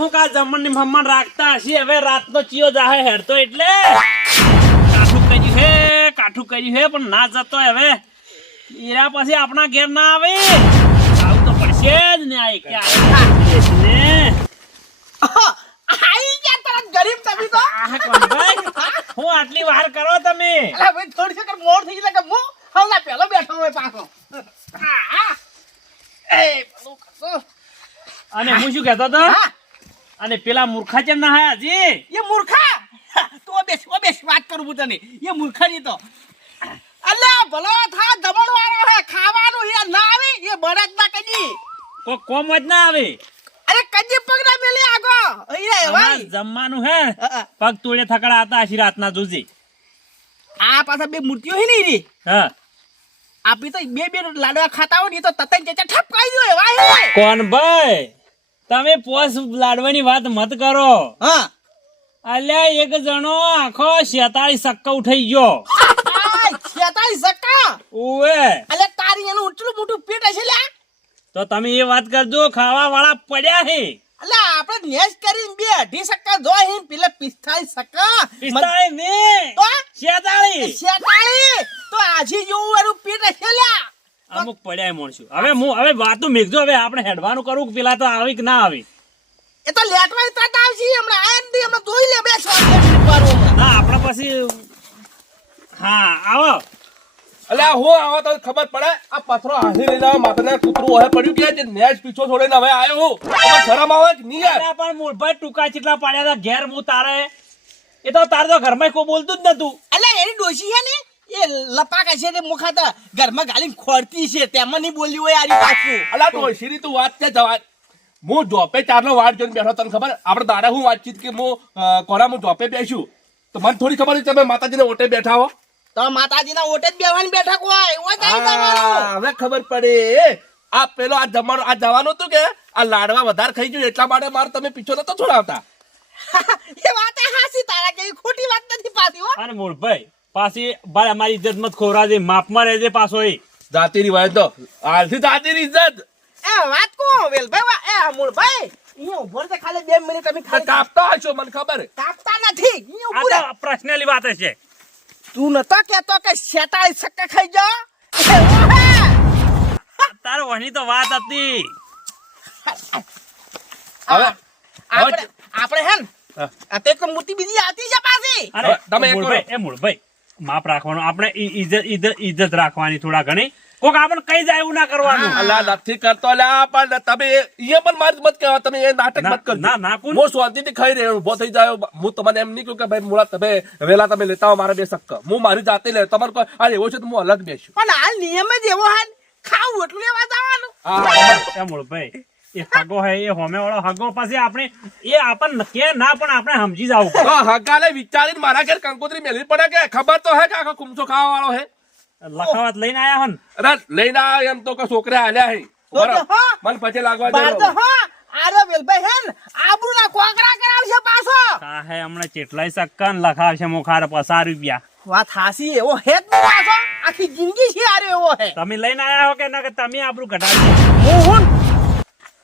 હું કા જમણ ની મમ્મણ રાખતા હશે હવે રાતનો ચિયો જાહે હેડતો એટલે કાઠું કર્યું હે પણ ના જતો હવે એરા પછી આપણા ઘેર ના આવે આવું તો પડશે જ ને આ કે આઈ ગયા તરત ગરીબ તમે તો હું આટલી વાર કરો તમે અલા ભાઈ થોડી સેકન્ડ મોર થઈ ગઈ કે હું હવલા પેલો બેઠો હોય પાછો એ પેલું કસો અને હું શું કહેતો હતો અને પેલા મૂર્ખા કેમ ના હે હજી એ મૂર્ખા તો બેસ વાત કરું હું તને એ મૂર્ખા ની તો અલ્યા ભલો થા દમણ વાળો હે ખાવાનું એ ના આવે એ બળદ ના કદી કોઈ કોમ જ ના આવે અરે કદી પગ ના મેલે આગો અહીંયા ભાઈ જમવાનું હે પગ તોડે થકડા હતા આશી રાતના જોજી આ પાછા બે મૂર્તિઓ હે ને રી હા આપી તો બે લાડવા ખાતા હોય ને તો તતન ચેચા ઠપકાઈ ગયો ભાઈ કોણ ભાઈ તમે પોસ લાડવાની વાત મત કરો હા અલ્યા એક જણો આખો 46 સક્કા ઉઠાઈ ગયો 46 સક્કા ઓવે અલે તારી એનું ઉચલું મોટું પેટ હશે લ્યા તો તમે એ વાત કરજો ખાવા વાળા પડ્યા હે અલે આપણે નેસ કરીને 2.5 સક્કા જોઈ હે પેલે 45 સક્કા 45 ને તો 46 તો આજી જેવું એનું પેટ હશે લ્યા અમુક પડ્યા મોણશું હવે વાતો મેકજો હવે આપણે હેડવાનું કરું કે પેલા તો આવી કે ના આવી એ તો લેટવાય તટ આવશે હમણાં આયન દી હમણાં જોઈ લે બે શોર્ટ પારો ના આપણા પછી હા આવો અલ્યા હું આવો તો ખબર પડે આ પથરો હાથી લઈને આવો માથાને કૂતરું ઓહે પડ્યું કે જે નેજ પીછો છોડીને હવે આવ્યો હું તમારે શરમ આવે કે નહીં યાર અલ્યા પણ મૂળભાઈ ટૂંકા ચીટલા પાડ્યા હતા ઘેર હું તારે એ તો તારે તો ઘરમાં કોઈ બોલતું જ નતું અલે એની ડોશી છે ને એ લપાક છે તે મુખાતા ઘરમાં ગાલીને ખોરતી છે તેમાં નહીં બોલી હોય આરી પાછું અલ્યા ડોશીની તું વાત છે જવા હું જોપે ચારનો વાટ જોઈને બેઠો તને ખબર આપણે દાડા હું વાતચીત કે હું કોરા હું જોપે બેસ્યું તો મને થોડી ખબર છે તમે માતાજીને ઓટે બેઠા હો તો માતાજીના ઓટે જ બેહવાની બેઠક હોય ઓય કઈ જવાનું હવે ખબર પડે આ પેલો આ જમવાનું આ જવાનું હતું કે આ લાડવા વધારે ખાઈ ગયું એટલા માટે મારે તમે પીછો નતો છોડાવતા એ વાત હાસી તારા કે ખોટી વાત નથી પાછી હો અને મૂળભાઈ પાછી ભાઈ અમારી ઇજ્જત મત ખોરાજે માપમાં રહેજે પાછો એ જાતિ રિવાજ તો હાલથી જાતિની ઇજ્જત એ વાત કો વેલભાઈ એ મૂળભાઈ અહીંયા ઉભો રહે ખાલી 2 મિનિટ તમે ખાલી કાપતા હશો મને ખબર કાપતા નથી અહીંયા ઉભો રહે આ તો પર્સનલી વાત છે તું નતો કેતો કે 46 સક્કા ખાઈ જા તારો વહની તો વાત હતી હવે આપણે હે ને આ તે તો મૂર્તિ બીજી આતી છે પાછી અરે તમે એક મૂળભાઈ માપ રાખવાનું આપણે ઇજ્જત રાખવાની થોડા ઘણી કોક આપણે કઈ જાય એવું ના કરવાનું અલ્લા નથી કરતો અલ્યા પણ તમે એ પણ મારી મત કહેવા તમે એ નાટક મત કરજો ના નાખું હું શાંતિથી ખાઈ રહ્યો ઉભો થઈ જાય હું તમને એમ નહીં કહું કે ભાઈ મુળા તમે વેલા તમે લેતા હો મારા 2 સક્કા હું મારી જાતે લે તમારે કોઈ આ એવો છે તો હું અલગ બેસું પણ હાલ નિયમ જ એવો હે ખાવું એટલું લેવા જવાનું એ મૂળભાઈ એ હગો હે એ હોમે વાળો હગો પછી આપણે એ આપણને કે ના પણ આપણે સમજી જાવ તો હગાલે વિચારીને મારા ઘેર કંકોત્રી મેલવી પડે કે ખબર તો હે કે આખો કુમચો ખાવા વાળો હે લખાવત લઈને આયા હન અરે લઈને આવ્યા એમ તો કે છોકરા હાલ્યા હે મને પછી લાગવા બાર તો દે હા આરો વેલભાઈ હે ને આબરૂના કોકરા કરાવશે પાછો કા હે હમણાં કેટલાય સક્કા ને લખાવશે મોખાર 50 રૂપિયા વાત હાસી એવો હે જ નહીં પાછો આખી જિંદગી છે આરે એવો હે તમે લઈને આયા હો કે ના કે તમે આબરૂ કઢાવી હું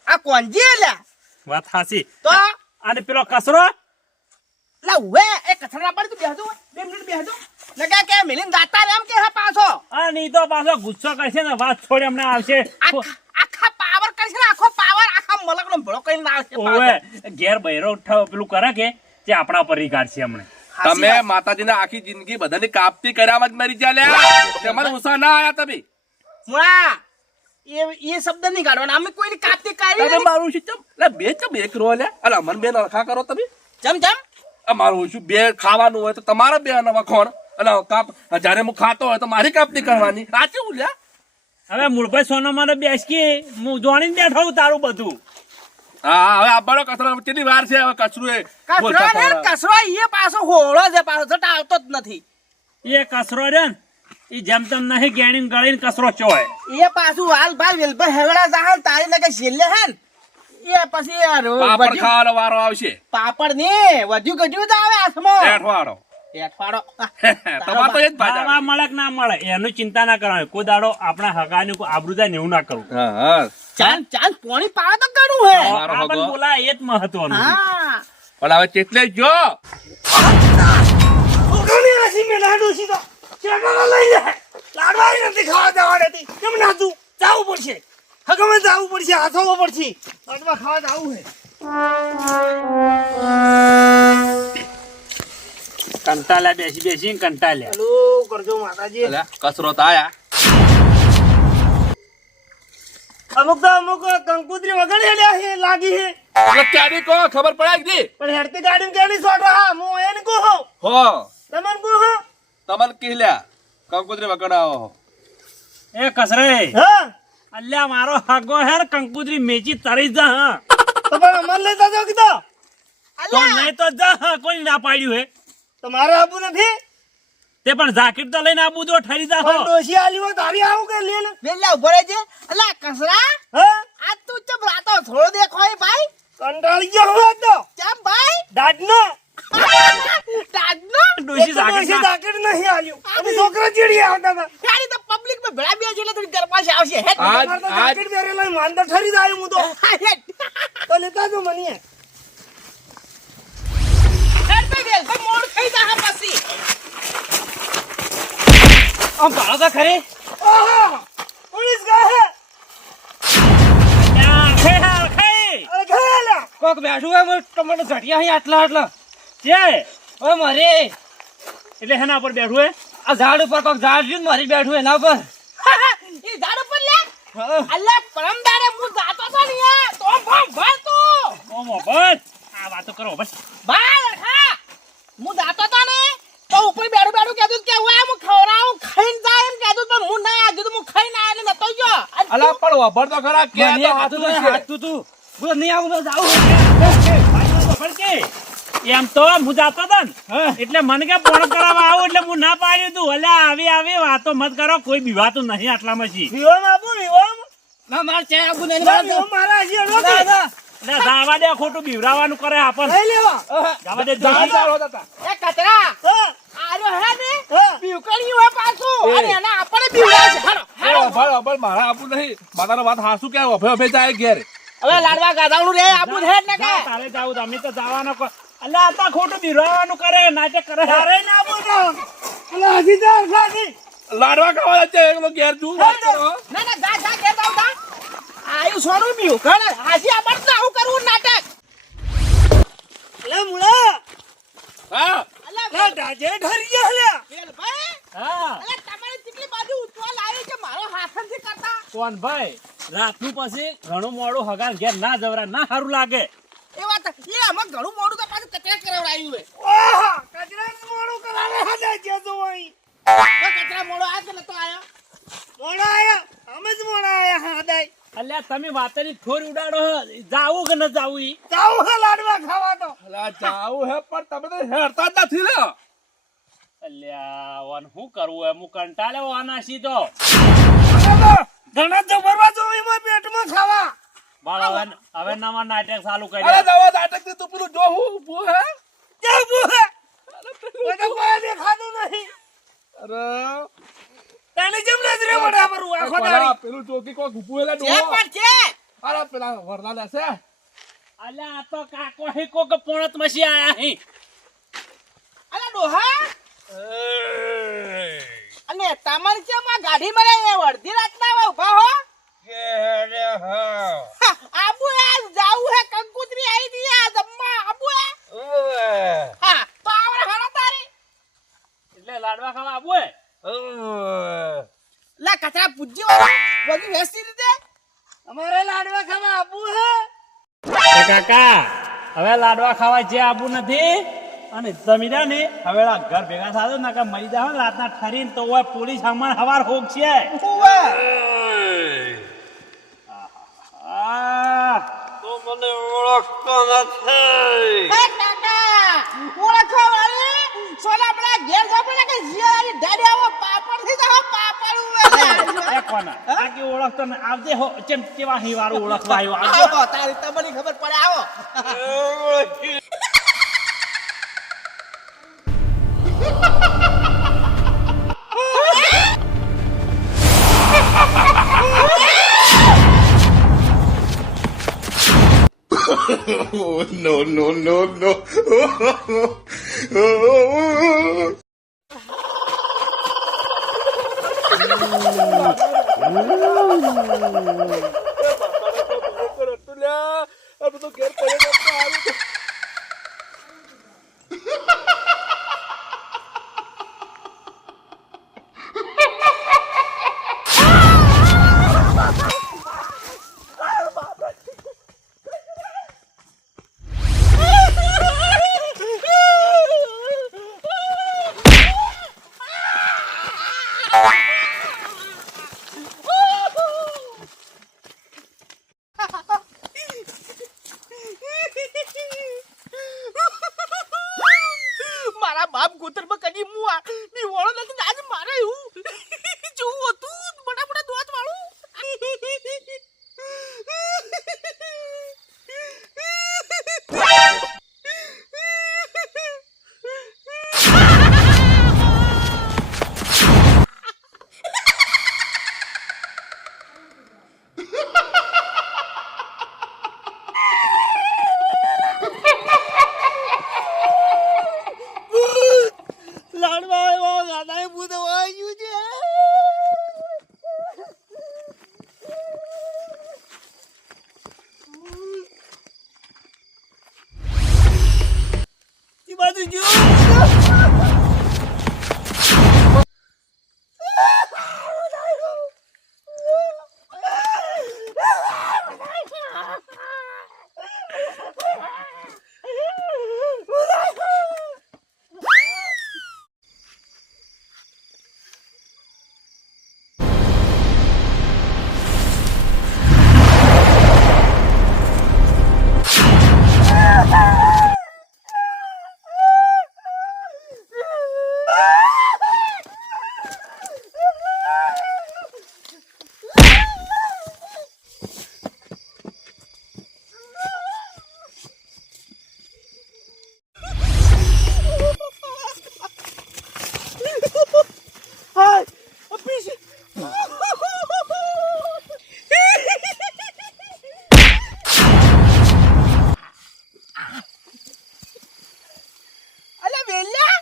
આ કોંજી લે વાત હાસી તો અને પેલો કસરો લા વે એ કથરા પર તું બેહજો 2 મિનિટ બેહજો લગા કે મિલિન દાતા એમ કે હે પાછો આ નહીં તો પાછો ગુસ્સો કરશે ને વાત છોડી હમણાં આવશે આખા પાવર કરશે ને આખો પાવર આખા મલકનો ભળો કરીને આવશે ઓવે ઘેર બૈરો પેલું કરે કે જે આપણા પર કાઢશે હમણે તમે માતાજીને આખી જિંદગી બધાની કાપતી કર્યામાં જ મરી ચાલ્યા તમારે ઉષા ના આયા તમે મુળા એ શબ્દ નહીં કાઢવાના અમે કોઈની કાપતી કાઢી તમે મારું છે ચમ લે બે ચમ એક રો લે અલા અમન બે નરખા કરો તમે જમ જમ અમારું શું બે ખાવાનું હોય તો તમારા બે નવા ખોણ અલા કાપ જ્યારે હું ખાતો હોય તો મારી કાપતી કરવાની આ કેવું લે હવે મૂળભાઈ સોનો મને બેસકી હું જોણીને બેઠો હું તારું બધું હા હવે આ બડો કચરો કેટલી વાર છે હવે કચરું એ કસરો એ પાછો હોળો છે પાછો જટ આવતો જ નથી એ કસરો રે ને એ જેમ તેમ નહીં ગેણી ગળીને કસરો ચોય એ પાછું હાલ ભાઈ વેલભાઈ હેવડા જાહલ તારી લગે છેલ્લે હે ને એ પછી પાપડ ખાવાનો વારો આવશે પાપડ ને વધ્યું ગજ્યું જ આવે હાથમાં એઠવાડો એઠવાડો તમારે તો એ જ ભાજા મળે કે ના મળે એનું ચિંતા ના કરવાની કોઈ દાડો આપણા હગાની કોઈ આબરૂ જાય ને એવું ના કરવું હા હા ચાંદ ચાંદ પોણી પાવે તો ઘણું હે મારો આ પણ હગો. બોલા એ જ મહત્વનું છે. હા પણ હવે કેટલે જો ઘણી રાશિ મેં લાડુ સીધો ચેટલો લઈ લે લાડવાય નથી ખાવા જવા દેતી કેમ ના તું જાવું પડશે હગમે જાવું પડશે હાથોવો પડશે લાડવા ખાવા જાવું હે કંટાળ્યા બેસી બેસી કંટાળ્યા. હલો કરજો માતાજી અલ્યા, કસરો તો આયા અમુક તો અમુક કંકુતરી વગર હેડ્યા હે લાગી હે એટલે ક્યારે કહો ખબર પડે કે જી? પણ હેડતી ગાડીમાં કેની સોટો હા હું એને કહું હો તમને કહું તમને કીલ્યા કંકોત્રી વગડાવો એ કસરે હા અલ્યા મારો હગો હે ને કંકુતરી મેચી તરી જા હા. તો પણ અમર લેતા જાવ કીધો તો નહીં તો જા હા, કોઈ ના પાડ્યું હે તમારે આવું નથી તે પણ જાકીટ તો લઈને આબુ તો ઠરી જા હો. પણ ડોશી આલી હોય તારી આવું કે લે ને બેલા ઉભો રહેજે અલા કસરા હા આ તું ચમ રાતો થોડો દેખોય ભાઈ કંટાળી ગયો હું તો ચમ ભાઈ દાડનો ટાડનો ડોશી જાકીટ ના- જાકેટ નહીં આલ્યું અમે છોકરા ચીડી આવતા હતા ગાડી તો પબ્લિક માં ભેળા બે છે એટલે થોડી ઘર પાસે આવશે હેડ આજ તમારે તો આજ જાકેટ પહેરેલો હોય, માંદો ઠરી જાય હું તો હેડ તો લેતા જો મને હેડ બે ગેલ તો મોડ થઈ જા પછી આમ ભાળો તો ખરી. ઓહો પોલીસ ગા હે અલ્યા, ખે હા, ખે. અરે ઘેલા કોક બેઠું હોય મને તમારે ઘટિયા અહીં આટલા આટલા છે હવે મારે એટલે હેના પર બેઠું હે. આ ઝાડ ઉપર કોક ઝાડ રહ્યું ને મારી બેઠું એના ઉપર એ ઝાડ ઉપર લે અલ્લા પરમદારે હું જાતો તો ને યાર તો ભર તું ઓમો બસ આ વાતો કરો બસ. ભાઈ હા હું જાતો તો ને તો ઉપર બેડું બેડું કહેતું કે હું હું ખવરાવું ખાઈને જાય એમ કહેતું પણ હું ના આ કીધું હું ખાઈને આયા એટલે નતો ગયો અલા પણ વભર તો ખરા કે મને તો હાથું હાથું તો છે. હાથું તું બોલ નહીં આવું તો જાઉં ખબર કે એમ તો હું જાતો હતો ને એટલે મને કે પોણ કરાવવા આવું એટલે હું ના પાડ્યું તું. અલ્યા આવી વાતો મત કરો, કોઈ બીવાતું નહીં આટલામાં છી. વિવામ આપો વિવામ ના મારે ચા આવું નહીં ના વિવામ મારા હજી ના રોકી ના એટલે જાવા દે, ખોટું બીવરાવાનું કરે આપણને. લઈ લેવા જાવા દે, જાણ જાવા ચાલો હતા. એ કચરા હા આર્યો હે ને હા બીવકણ્યું હે પાછું અને એના આપણે બીવડાવે છે હાલો એ વભર વભર મારા આપું નહીં માતાનો વાત હાસુ કે વભે વભે જાય ઘેર હવે લાડવા ગાધાવનું રે આપું છે એટલે કે જા, તારે જાવું તો અમે તો જવાનો કો. અલ્યા આ તો ખોટું બીવરાવાનું કરે, નાટક કરે. તારે ના બોલો અલા હજી તો ખાધી લાડવા ખાવા છે એકલો ઘેર જુ વાત કરો. ના ના જા જા કે દઉં જા આયુ સોનું બીવકણ હાજી આપણે તો આવું કરવું નાટક લે મુળા હા અલ્લા લે ડાજે ઠરી ગયા લે વેલ ભાઈ હા અલ્લા તમારે કેટલી બાજુ ઉતવા લાવી છે મારો હાથ નથી કરતા કોણ ભાઈ, રાતનું પછી ઘણું મોડું હગાર ઘેર ના જવરા, ના સારું લાગે. એ વાત એ આમાં ઘણું મોડું તો પાછું કચરા કરાવડાયું હે ઓહો કચરા મોડું કરાવે હજા જે તો અહીં તો કચરા મોડો આ કે નતો આયો મોડા આયા અમે જ મોડા આયા હા દાઈ અલ્યા તમે વાતની ઠોર ઉડાડો, જાવું કે ન જાવું ઈ? જાવ હે લાડવા ખાવા તો અલા જાવું હે પણ તમે તો હેરતા જ નથી લે અલ્યા વન શું કરવું હે, હું કંટાળ્યો આના સીધો. ઘણા તો ભરવા જો એમાં પેટમાં ખાવા બાળ હવે નવા નાટક ચાલુ અરે કર્યા. દવા નાટક થી તું પેલું જો હું ઊભું હે ક્યાં બુહે ઓને કોઈ દેખાતું નહીં અરે તને જેમ નજરે પડે અમારું આખો કોના દાડી પેલું ચોકી કોક ઊભું હેલા જે ડોહો પણ છે અરે પેલા વરલા લેશે અલ્યા આ તો કાકો હિકો કે પોણત મસી આયા હી. અલા ડોહા અને તમારે છે માં ગાડી મળે એ અડધી રાતના ઉભા હો હા, આબુ આજ જાવું હે કંકુતરી આઈ દી આ જમ્મા આબુ હે હા તો આવરે હળો તારી એટલે લાડવા ખાવા આવું હે. લા કચરા પૂજી વાળા બધી વ્યસ્તી રીતે અમારે લાડવા ખાવા આપવું હે એ કાકા હવે લાડવા ખાવા જે આવું નથી અને જમીરા ને હવે આ ઘર ભેગા થાજો ને કે મરી જાવ ને રાતના ઠરીને તો ઓય પોલીસ હમણાં હવાર હોક છે. આ હે કાકા ઓળખો વાળી સોલા બડા ઘેર જાપડે કે જીયારી ડાડી આવો પાપડ થી જાવ પાપડ ઉવે એ કોના આકી ઓળખતો ને આવજે હો ચેમ કેવા હી વાળું ઓળખવા આવ્યો આવજે. આવો તારી તમને ખબર પડે આવો no, no, no, no. મારા બાપ ગોતરમાં કદી મુઆ નિવાળો નથી આજે મારે એવું જોવું હતું બડા દોત વાળું લાડવા આવ્યો ગાડાએ ભૂત વાગ્યું છે ઈ બાજુ જો અલે વેલ્લા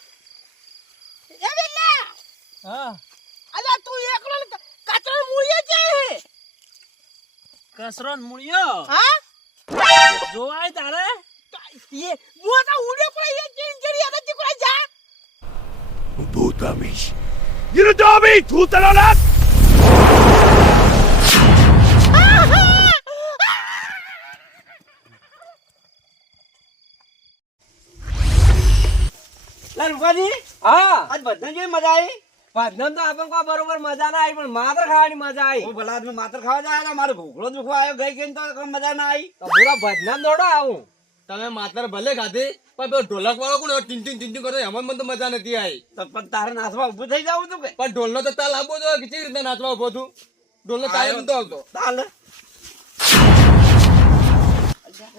એ વેલ્લા હા અલે તું એકલો કચરો મુઈએ છે કસરો ને મૂળિયો હા જોવાય તારે એ મોટા ઉડે પડે એ ચીંચડી આ નથી કોઈ જા Butamish. Yürü Dami, tuğtan lan! લા રૂપાજી હા આજ બધા જેવી મજા આવી ભજન તો આપણને કોઈ બરોબર મજા ના આવી પણ માત્ર ખાવાની મજા આવી હું ભલા આદમી માત્ર ખાવા જાય મારો ભૂખડો દુખો આવ્યો ગઈ ગઈ તો કોઈ મજા ના આવી તો પૂરા ભજન દોડો આવું તમે માત્ર ભલે ખાધી પણ પેલો ઢોલક વાળો કોણ ટીન કરે એમાં મને તો મજા નથી આવી તો પણ તારે નાસવા ઊભું થઈ જાવ તું કે પણ ઢોલનો તો તાલ આપવો જોઈએ કે કેવી રીતે નાચવા ઉભો છું ઢોલનો તાલ નતો આવતો ચાલ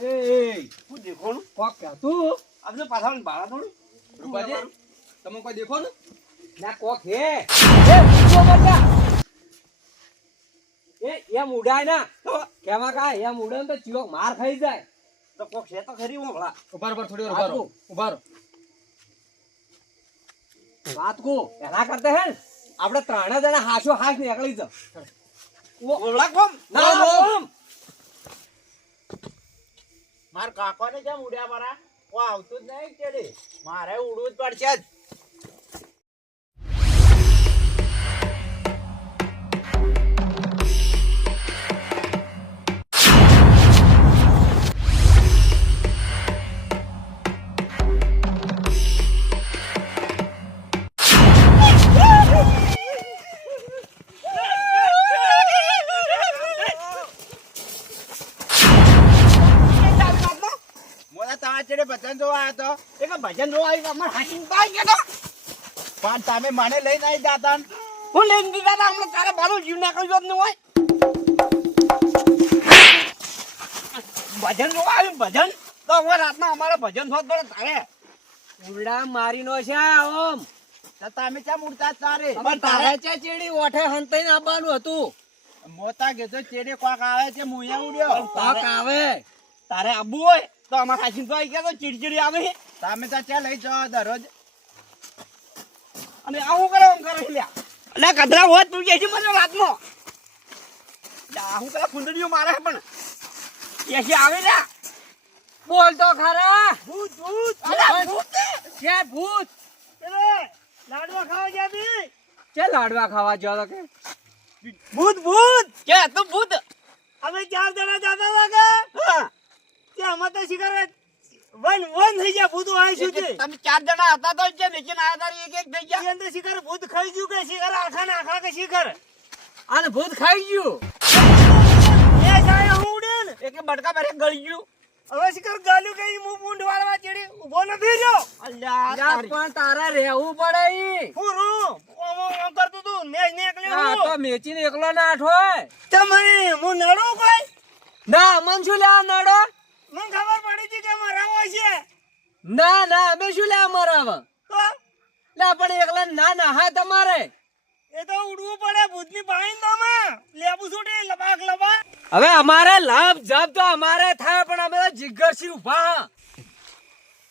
એ હું દેખોનું કોક તું આપણે પાછા ભાડા થોડું રૂપાજી તમે કોઈ દેખો ને ના કોક હે એ ઉઠો મજા એ એમ ઉડાય ના તો કેમાં કા એમ ઉડે ને તો ચીવક માર ખાઈ જાય તો કોક છે તો ખરી હું ભલા ઉભા થોડી વાર ઉભા રહો વાત કો એના કરતા હે ને આપણે ત્રણે જણા હાશો હાશ નીકળી જાવ ઓળા કોમ ના બોમ માર કાકાને કેમ ઉડ્યા મારા ઓ આવતું જ નહીં કેડે મારે ઉડવું જ પડશે જ ભજન જોવા આવ્યો તો એક ભજન જોવા આવી અમાર હાચીન પાઈ ગયો તો પણ તમે મને લઈને આવી જાતા હું લઈને દીધા હતા હમણાં તારે મારું જીવ નાખ્યું જોત હોય ભજન જોવા આવ્યું ભજન તો હવે રાતના અમારે ભજન જોત પડે તારે ઉરડા મારીનો છે ઓમ તો તમે કેમ ઉડતા તારે પણ તારે ચે ચીડી ઓઠે હંતાઈને આવવાનું હતું મોતા ગેતો ચેડે કોક આવે છે મુયા ઉડ્યો કોક આવે તારે આબુ હોય તો અમારા હાચી તો આવી ગયા તો ચીડચીડી આવે તમે તો ત્યાં લઈ જાઓ દરરોજ અને આવું કરે આમ કરે લ્યા એટલે કદરા હોત તું કે મને રાતમાં આવું કરે કુંદડીઓ મારે છે પણ એસી આવે લ્યા બોલ તો ખરા ભૂત ભૂત અલ્યા ભૂત છે ભૂત પેલે લાડવા ખાવા ગયા તી છે લાડવા ખાવા જાવ તો કે ભૂત ભૂત કે તું ભૂત અમે 4 જણા જતા હતા કે હા તે અમે તો શિકાર વન વન થઈ ગયા ભૂત આવી શું તે તમે 4 જણા હતા તો જે નીચે આયા તારી એક થઈ ગયા એ અંદર શિકાર ભૂત ખાઈ ગયું કે શિકાર આખા ને આખા કે શિકાર આને ભૂત ખાઈ ગયું એ જાય હું ઉડે ને એક બડકા બેરે ગળી ગયું હવે શિકાર ગાલ્યું કે ઈ મું પૂંડ વાળવા ચડી ઊભો નથી રહ્યો અલ્યા યા તારી. પણ તારા રહેવું પડે ઈ પૂરું આમ કરતું તું મેં નીકળ્યો આ તો મેચીને એકલો ના આઠ હોય તમે હું નડું કોઈ ના મન શું લેવા નડો મને ખબર પડી હતી કે મારા હોય છે ના ના અમે શું લેવા મરાવા તો લે પણ એકલા ના ના હા તમારે એ તો ઉડવું પડે ભૂતની પાણી તમે લેબુ છૂટી લબાક લબાક હવે અમારે લાભ જપ તો અમારે થાય પણ અમે તો જીગરસી ઉભા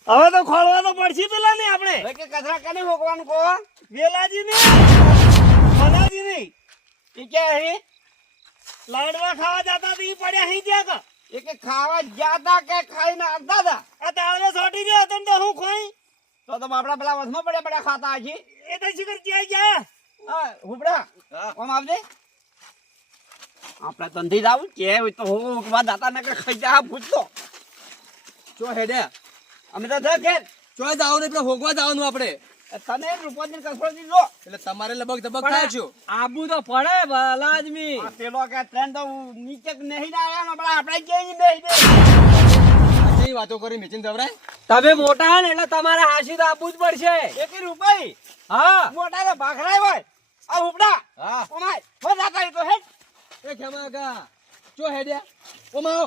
હવે તો ખોળવા તો પડશે પેલા ને આપણે હવે કે કચરા કને હોકવાનું કો વેલાજી ને મનાજી ને એ કે અહીં લાડવા ખાવા જતા તી પડ્યા અહીં ત્યાં કા એ કે ખાવા જ્યાતા કે ખાઈને આવતા હતા આ તાળવે છોટી ગયો તને તો હું ખોઈ તો આપડા પેલા વસમાં પડ્યા ખાતા હજી એ તો શિખર ક્યાં ગયા હા હુબડા કોમ આવજે આપણે તંધી જાવ કે હોય તો હું બાદ દાતા ને કે ખાઈ જા ભૂતતો ચો હેડે અમે તો જ કે ચો જાવ ને પેલા હોગવા જવાનું આપણે તને રૂપાની કસરો દીધો એટલે તમારે લબક દબક થાય છો આબુ તો પડે લાજમી આ પેલો કે ટ્રેન તો નીચે નહીં આયા ને આપણે કે નહીં દે કઈ વાતો કરી મેચીન દવરાય તમે મોટા હે ને એટલે તમારે હાસી તો આપવું જ પડશે 1 રૂપિયા હા મોટા તો ભાખરાય હોય આ હુબડા હા ઓમાય હો જાતા તો હેડ એ ખેમા કા ચો હેડ્યા ઓમાઓ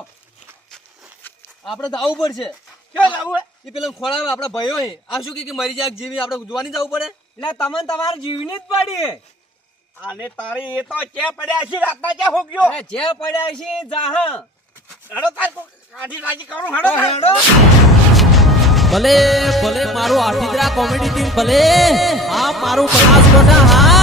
આપણે તો આવવું પડશે ક્યાં લાવું એ પેલા ખોળાવે આપણા ભાઈઓ હે આ શું કે મરી જાય જીવી આપણે જોવાની જવું પડે એટલે તમને તમારે જીવની જ પડી આને તારી એ તો કે પડ્યા છે રાતના કે હોગ્યો અરે જે પડ્યા છે જાહ હેડો તાર કો કાઢી રાજી કરું હેડો હેડો ભલે ભલે મારું આઠીદરા કોમેડી ટીમ ભલે હા મારું બનાસકાંઠા હા